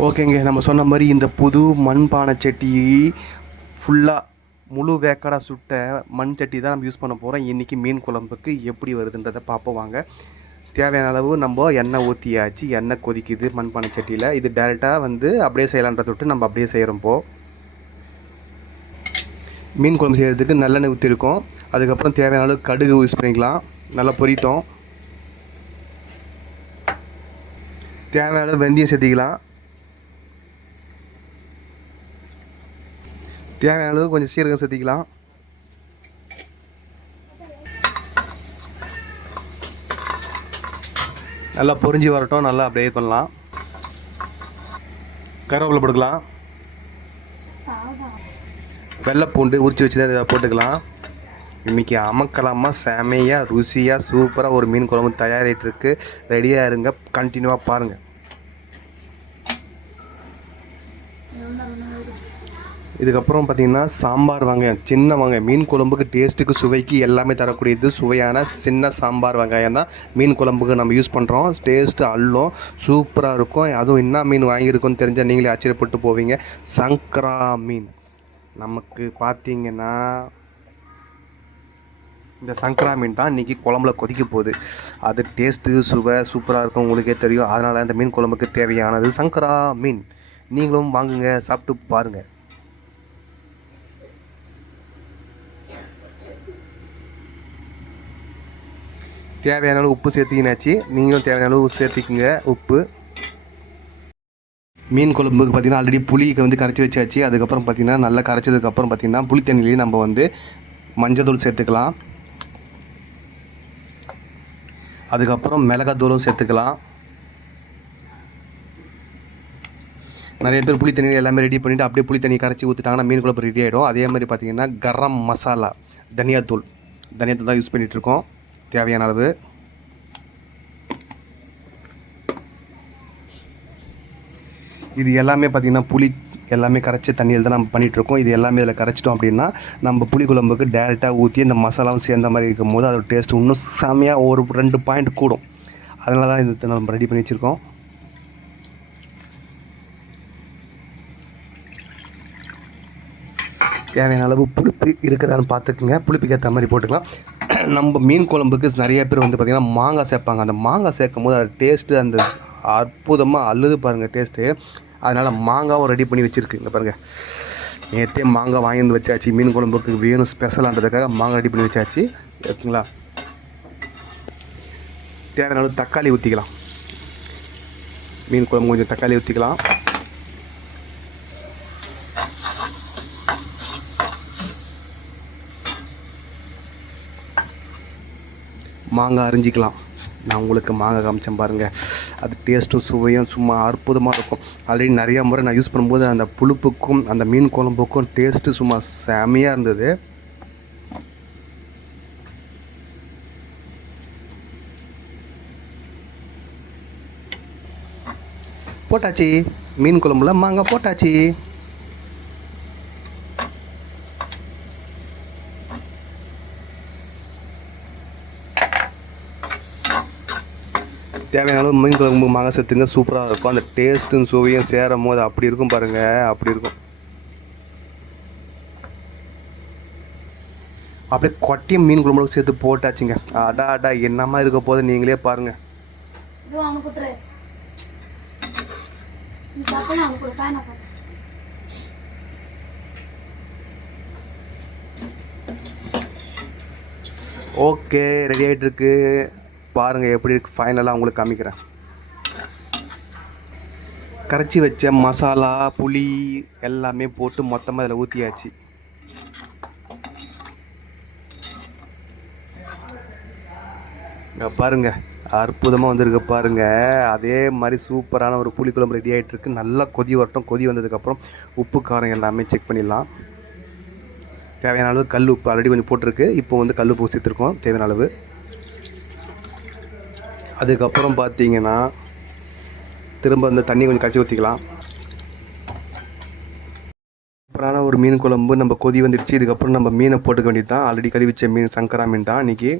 ஓகேங்க. நம்ம சொன்ன மாரி இந்த புது மண்பானை சட்டி ஃபுல்லாக முழு வேக்காடா சுட்ட மண் சட்டி தான் நம்ம யூஸ் பண்ண போகிறோம். இன்றைக்கி மீன் குழம்புக்கு எப்படி வருதுன்றதை பார்ப்போம் வாங்க. தேவையான அளவு நம்ம எண்ணெய் ஊற்றியாச்சு. எண்ணெய் கொதிக்குது மண்பானை சட்டியில். இது டேரெக்டாக வந்து அப்படியே செய்யலான்றதை விட்டு நம்ம அப்படியே செய்கிறோம். மீன் குழம்பு செய்கிறதுக்கு நல்லெண்ணெய் ஊற்றிருக்கோம். அதுக்கப்புறம் தேவையான அளவு கடுகு யூஸ் பண்ணிக்கலாம். நல்லா பொரித்தோம். தேவையான அளவு வெந்தயம் சேர்த்திக்கலாம். தேவையான அளவு கொஞ்சம் சீரகம் சேர்த்திக்கலாம். நல்லா பொரிஞ்சு வரட்டும். நல்லா அப்படியே பண்ணலாம். கருவேப்பிலை போட்டுக்கலாம். வெள்ளைப்பூண்டு உரிச்சு வச்சு தான் இதை போட்டுக்கலாம். இன்றைக்கி அமக்கலாமா செமையாக ருசியாக சூப்பராக ஒரு மீன் குழம்பு தயாரிகிட்ருக்கு. ரெடியாக இருங்க, கண்டினியூவாக பாருங்கள். இதுக்கப்புறம் பார்த்திங்கன்னா சாம்பார் வெங்காயம், சின்ன வெங்காயம், மீன் குழம்புக்கு டேஸ்ட்டுக்கு சுவைக்கு எல்லாமே தரக்கூடியது சுவையான சின்ன சாம்பார் வெங்காயம் தான் மீன் குழம்புக்கு நம்ம யூஸ் பண்ணுறோம். டேஸ்ட்டு அள்ளும், சூப்பராக இருக்கும். அதுவும் என்ன மீன் வாங்கியிருக்கோன்னு தெரிஞ்சால் நீங்களே ஆச்சரியப்பட்டு போவீங்க. சங்கரா மீன் நமக்கு பார்த்திங்கன்னா இந்த சங்கரா மீன் தான் இன்றைக்கி குழம்புல கொதிக்க போகுது. அது டேஸ்ட்டு சுவை சூப்பராக இருக்கும், உங்களுக்கே தெரியும். அதனால் இந்த மீன் குழம்புக்கு தேவையானது சங்கரா மீன். நீங்களும் வாங்குங்க, சாப்பிட்டு பாருங்கள். தேவையான அளவு உப்பு சேர்த்திக்கினாச்சு. நீங்களும் தேவையான அளவு சேர்த்திக்குங்க உப்பு. மீன் குழம்புக்கு பார்த்திங்கன்னா ஆல்ரெடி புளிக்கு வந்து கரைச்சி வச்சாச்சு. அதுக்கப்புறம் பார்த்திங்கன்னா நல்லா கரைச்சதுக்கப்புறம் பார்த்திங்கன்னா புளி தண்ணிலேயே நம்ம வந்து மஞ்சத்தூள் சேர்த்துக்கலாம். அதுக்கப்புறம் மிளகாத்தூளும் சேர்த்துக்கலாம். நிறைய பேர் புளி தண்ணி எல்லாமே ரெடி பண்ணிவிட்டு அப்படியே புளி தண்ணி கரைச்சி ஊற்றிட்டாங்கன்னா மீன் குழம்பு ரெடி ஆகிடும். அதே மாதிரி பார்த்திங்கன்னா கரம் மசாலா, தனியாத்தூள் தான் யூஸ் பண்ணிகிட்ருக்கோம். தேவையான அளவு. இது எல்லாமே பார்த்திங்கன்னா புளி எல்லாமே கரைச்ச தண்ணியில் தான் நம்ம பண்ணிகிட்ருக்கோம். இது எல்லாமே இதில் கரைச்சிட்டோம் அப்படின்னா நம்ம புளி குழம்புக்கு டேரெக்டாக ஊற்றி இந்த மசாலாவும் சேர்ந்த மாதிரி இருக்கும் போது அதோட டேஸ்ட் இன்னும் செம்மையாக ஒரு 2 பாயிண்ட் கூடும். அதனால தான் இது நம்ம ரெடி பண்ணி வச்சுருக்கோம். தேவையான அளவு புளிப்பு இருக்கிறதான்னு பார்த்துக்குங்க. புளிப்புக்கு ஏற்ற மாதிரி போட்டுக்கலாம். நம்ம மீன் குழம்புக்கு நிறைய பேர் வந்து பார்த்திங்கன்னா மாங்காய் சேர்ப்பாங்க. அந்த மாங்காய் சேர்க்கும் போது அது டேஸ்ட்டு அந்த அற்புதமாக அள்ளுது பாருங்கள் டேஸ்ட்டு. அதனால் மாங்காவும் ரெடி பண்ணி வச்சுருக்கு. இங்கே பாருங்கள், நேற்றே மாங்காய் வாங்கி வந்து வச்சாச்சு. மீன் குழம்புக்கு வேணும் ஸ்பெஷலான்றதுக்காக மாங்காய் ரெடி பண்ணி வச்சாச்சு. ஓகேங்களா. தேவையான அளவு தக்காளி ஊற்றிக்கலாம். மீன் குழம்பு கொஞ்சம் தக்காளி ஊற்றிக்கலாம். மாங்காய் அரிஞ்சிக்கலாம். நான் உங்களுக்கு மாங்காய் காமிச்சேன் பாருங்கள். அது டேஸ்ட்டும் சுவையும் சும்மா அற்புதமாக இருக்கும். ஆல்ரெடி நிறையா முறை நான் யூஸ் பண்ணும்போது அந்த புளிப்புக்கும் அந்த மீன் குழம்புக்கும் டேஸ்ட்டு சும்மா செமையாக இருந்தது. போட்டாச்சு மீன் குழம்புல மாங்காய் போட்டாச்சு. தேவையான அளவு மீன் குழம்பு மாங்காய் சேர்த்துங்க, சூப்பராக இருக்கும். அந்த டேஸ்ட்டும் சுவையும் சேரும் போது அப்படி இருக்கும் பாருங்கள், அப்படி இருக்கும். அப்படியே கொட்டியும் மீன் குழம்பு சேர்த்து போட்டாச்சுங்க. அடா என்னமா இருக்க போது நீங்களே பாருங்கள். ஓகே, ரெடி ஆகிட்டு இருக்கு. பாருங்கள் எப்படி இருக்குது. ஃபைனலாக உங்களுக்கு காமிக்கிறேன். கரைச்சி வச்ச மசாலா புளி எல்லாமே போட்டு மொத்தமாக இதில் ஊற்றியாச்சு. இங்கே பாருங்கள், அற்புதமாக வந்திருக்கு பாருங்கள். அதே மாதிரி சூப்பரான ஒரு புளிக்குழம்பு ரெடி ஆகிட்டுருக்கு. நல்லா கொதி வரட்டும். கொதி வந்ததுக்கப்புறம் உப்பு காரம் எல்லாமே செக் பண்ணிடலாம். தேவையான அளவு கல் உப்பு ஆல்ரெடி கொஞ்சம் போட்டிருக்கு. இப்போ வந்து கல் உப்பு சேர்த்துருக்கோம் தேவையான அளவு. அதுக்கப்புறம் பார்த்தீங்கன்னா திரும்ப அந்த தண்ணி கொஞ்சம் கரைச்சி ஊற்றிக்கலாம். சூப்பரான ஒரு மீன் குழம்பு நம்ம கொதி வந்துடுச்சு. இதுக்கப்புறம் நம்ம மீனை போட்டுக்க வேண்டியது தான். ஆல்ரெடி கழுவி வச்ச மீன் சங்கரா மீன் தான் இன்றைக்கி.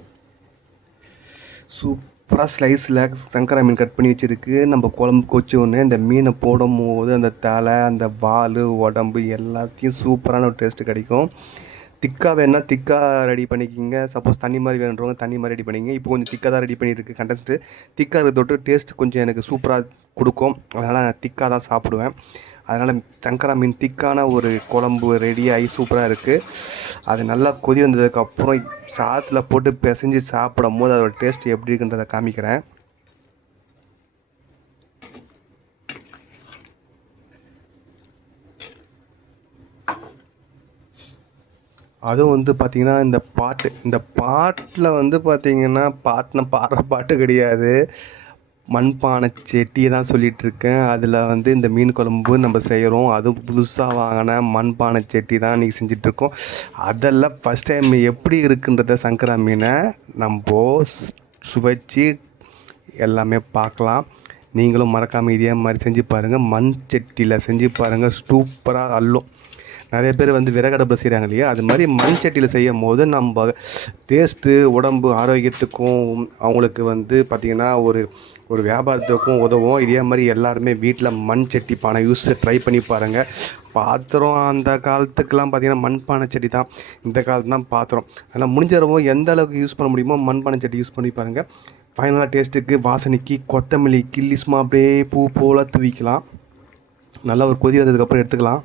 சூப்பராக ஸ்லைஸில் சங்கரா மீன் கட் பண்ணி வச்சுருக்கு. நம்ம குழம்பு கொச்சி ஒன்று இந்த மீனை போடும்போது அந்த தலை, அந்த வால், உடம்பு எல்லாத்தையும் சூப்பரான ஒரு டேஸ்ட்டு கிடைக்கும். திக்காக வேணால் திக்காக ரெடி பண்ணிக்கிங்க. சப்போஸ் தண்ணி மாதிரி வேணுன்றவங்க தண்ணி மாதிரி ரெடி பண்ணிங்க. இப்போ கொஞ்சம் திக்காக தான் ரெடி பண்ணியிருக்கு கண்டஸ்ட்டு. திக்காக இருக்கிறத தொட்டு டேஸ்ட் கொஞ்சம் எனக்கு சூப்பராக கொடுக்கும். அதனால் நான் திக்காக தான் சாப்பிடுவேன். அதனால் சங்கரா மீன் திக்கான ஒரு குழம்பு ரெடி ஆகி சூப்பராக இருக்குது. அது நல்லா கொதி வந்ததுக்கப்புறம் சாதத்தில் போட்டு பிசைஞ்சு சாப்பிடும் போது அதோடய டேஸ்ட் எப்படி இருக்குன்றதை காமிக்கிறேன். அதுவும் வந்து பார்த்திங்கன்னா இந்த பாட்டில் வந்து பார்த்திங்கன்னா பாடுற பாட்டு கிடையாது. மண்பானை செட்டியை தான் சொல்லிகிட்ருக்கேன். அதில் வந்து இந்த மீன் குழம்பு நம்ம செய்கிறோம். அதுவும் புதுசாக வாங்கின மண்பானை செட்டி தான் இன்றைக்கி செஞ்சிட்ருக்கோம். அதெல்லாம் ஃபஸ்ட் டைம் எப்படி இருக்குன்றத சங்கரா மீனை நம்ம சுவைச்சு எல்லாமே பார்க்கலாம். நீங்களும் மறக்காமல் இதே மாதிரி செஞ்சு பாருங்கள். மண் சட்டியில் செஞ்சு பாருங்கள், சூப்பராக அள்ளும். நிறைய பேர் வந்து விறகடுப்பில் செய்கிறாங்க இல்லையா, அது மாதிரி மண் சட்டியில் செய்யும் போது நம்ம டேஸ்ட்டு உடம்பு ஆரோக்கியத்துக்கும் அவங்களுக்கு வந்து பார்த்திங்கன்னா ஒரு வியாபாரத்துக்கும் உதவும். இதே மாதிரி எல்லாருமே வீட்டில் மண் சட்டி பானை ட்ரை பண்ணி பாருங்கள். பாத்திரம் அந்த காலத்துக்கெலாம் பார்த்திங்கன்னா மண்பானை சட்டி தான், இந்த காலத்து தான் பாத்திரம். அதனால் முடிஞ்சளவு எந்த அளவுக்கு யூஸ் பண்ண முடியுமோ மண்பானை சட்டி யூஸ் பண்ணி பாருங்கள். ஃபைனலாக டேஸ்ட்டுக்கு வாசனைக்கு கொத்தமல்லி கிள்ளி சும்மா அப்படியே பூ போல் தூவிக்கலாம். நல்லா ஒரு கொதி வந்ததுக்கப்புறம் எடுத்துக்கலாம்.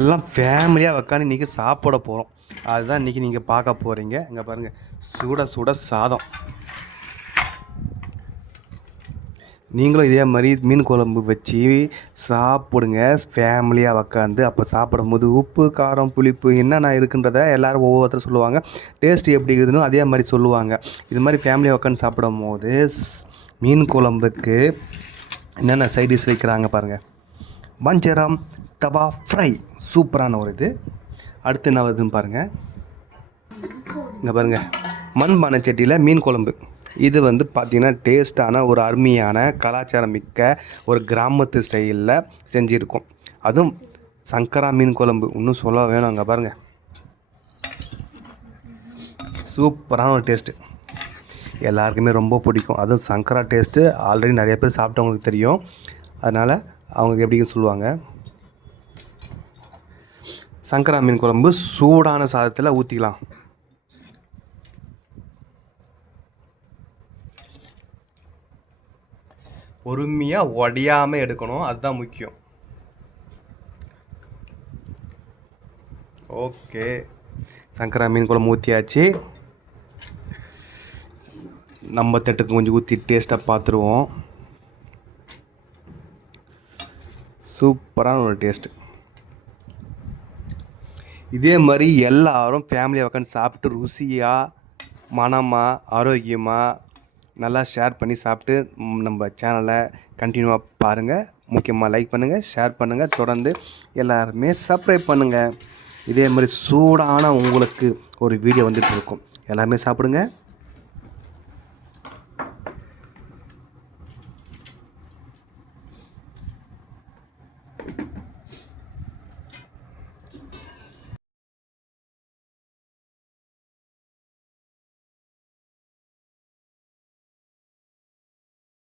எல்லாம் ஃபேமிலியாக உக்காந்து இன்றைக்கி சாப்பிட போகிறோம். அதுதான் இன்றைக்கி நீங்கள் பார்க்க போகிறீங்க. இங்கே பாருங்கள், சுட சாதம். நீங்களும் இதே மாதிரி மீன் குழம்பு வச்சு சாப்பிடுங்க ஃபேமிலியாக உக்காந்து. அப்போ சாப்பிடும்போது உப்பு, காரம், புளிப்பு என்னென்ன இருக்குன்றதை எல்லோரும் ஒவ்வொருத்தரும் சொல்லுவாங்க. டேஸ்ட்டு எப்படி இருக்குதுன்னு அதே மாதிரி சொல்லுவாங்க. இது மாதிரி ஃபேமிலியாக உக்காந்து சாப்பிடும் போது மீன் குழம்புக்கு என்னென்ன சைடிஷ் வைக்கிறாங்க பாருங்கள். வஞ்சரம் தவா ஃப்ரை சூப்பரான ஒரு இது. அடுத்து என்ன வருதுன்னு பாருங்கள். இங்கே பாருங்கள், மண்பானை சட்டியில் மீன் குழம்பு. இது வந்து பார்த்திங்கன்னா டேஸ்ட்டான ஒரு அருமையான கலாச்சாரம் மிக்க ஒரு கிராமத்து ஸ்டைலில் செஞ்சுருக்கோம். அதுவும் சங்கரா மீன் குழம்பு இன்னும் சொல்ல வேணும். அங்கே பாருங்கள், சூப்பரான ஒரு டேஸ்ட்டு, எல்லாருக்குமே ரொம்ப பிடிக்கும். அதுவும் சங்கரா டேஸ்ட்டு ஆல்ரெடி நிறைய பேர் சாப்பிட்டவங்களுக்கு தெரியும். அதனால் அவங்களுக்கு எப்படின்னு சொல்லுவாங்க. சங்கரா மீன் குழம்பு சூடான சாதத்தில் ஊற்றிக்கலாம். பொறுமையாக ஒடியாமல் எடுக்கணும், அதுதான் முக்கியம். ஓகே, சங்கரா மீன் குழம்பு ஊற்றியாச்சு. நம்ம தட்டுக்கு கொஞ்சம் ஊற்றி டேஸ்ட்டாக பார்த்துருவோம். சூப்பரான ஒரு டேஸ்ட்டு. இதே மாதிரி எல்லோரும் ஃபேமிலியாக உட்காந்து சாப்பிட்டு ருசியாக, மனமாக, ஆரோக்கியமாக நல்லா ஷேர் பண்ணி சாப்பிட்டு நம்ம சேனலை கண்டினியூவாக பாருங்கள். முக்கியமாக லைக் பண்ணுங்கள், ஷேர் பண்ணுங்கள், தொடர்ந்து எல்லாருமே சப்ஸ்கிரைப் பண்ணுங்கள். இதே மாதிரி சூடான உங்களுக்கு ஒரு வீடியோ வந்துட்டு இருக்கும். எல்லாருமே சாப்பிடுங்க.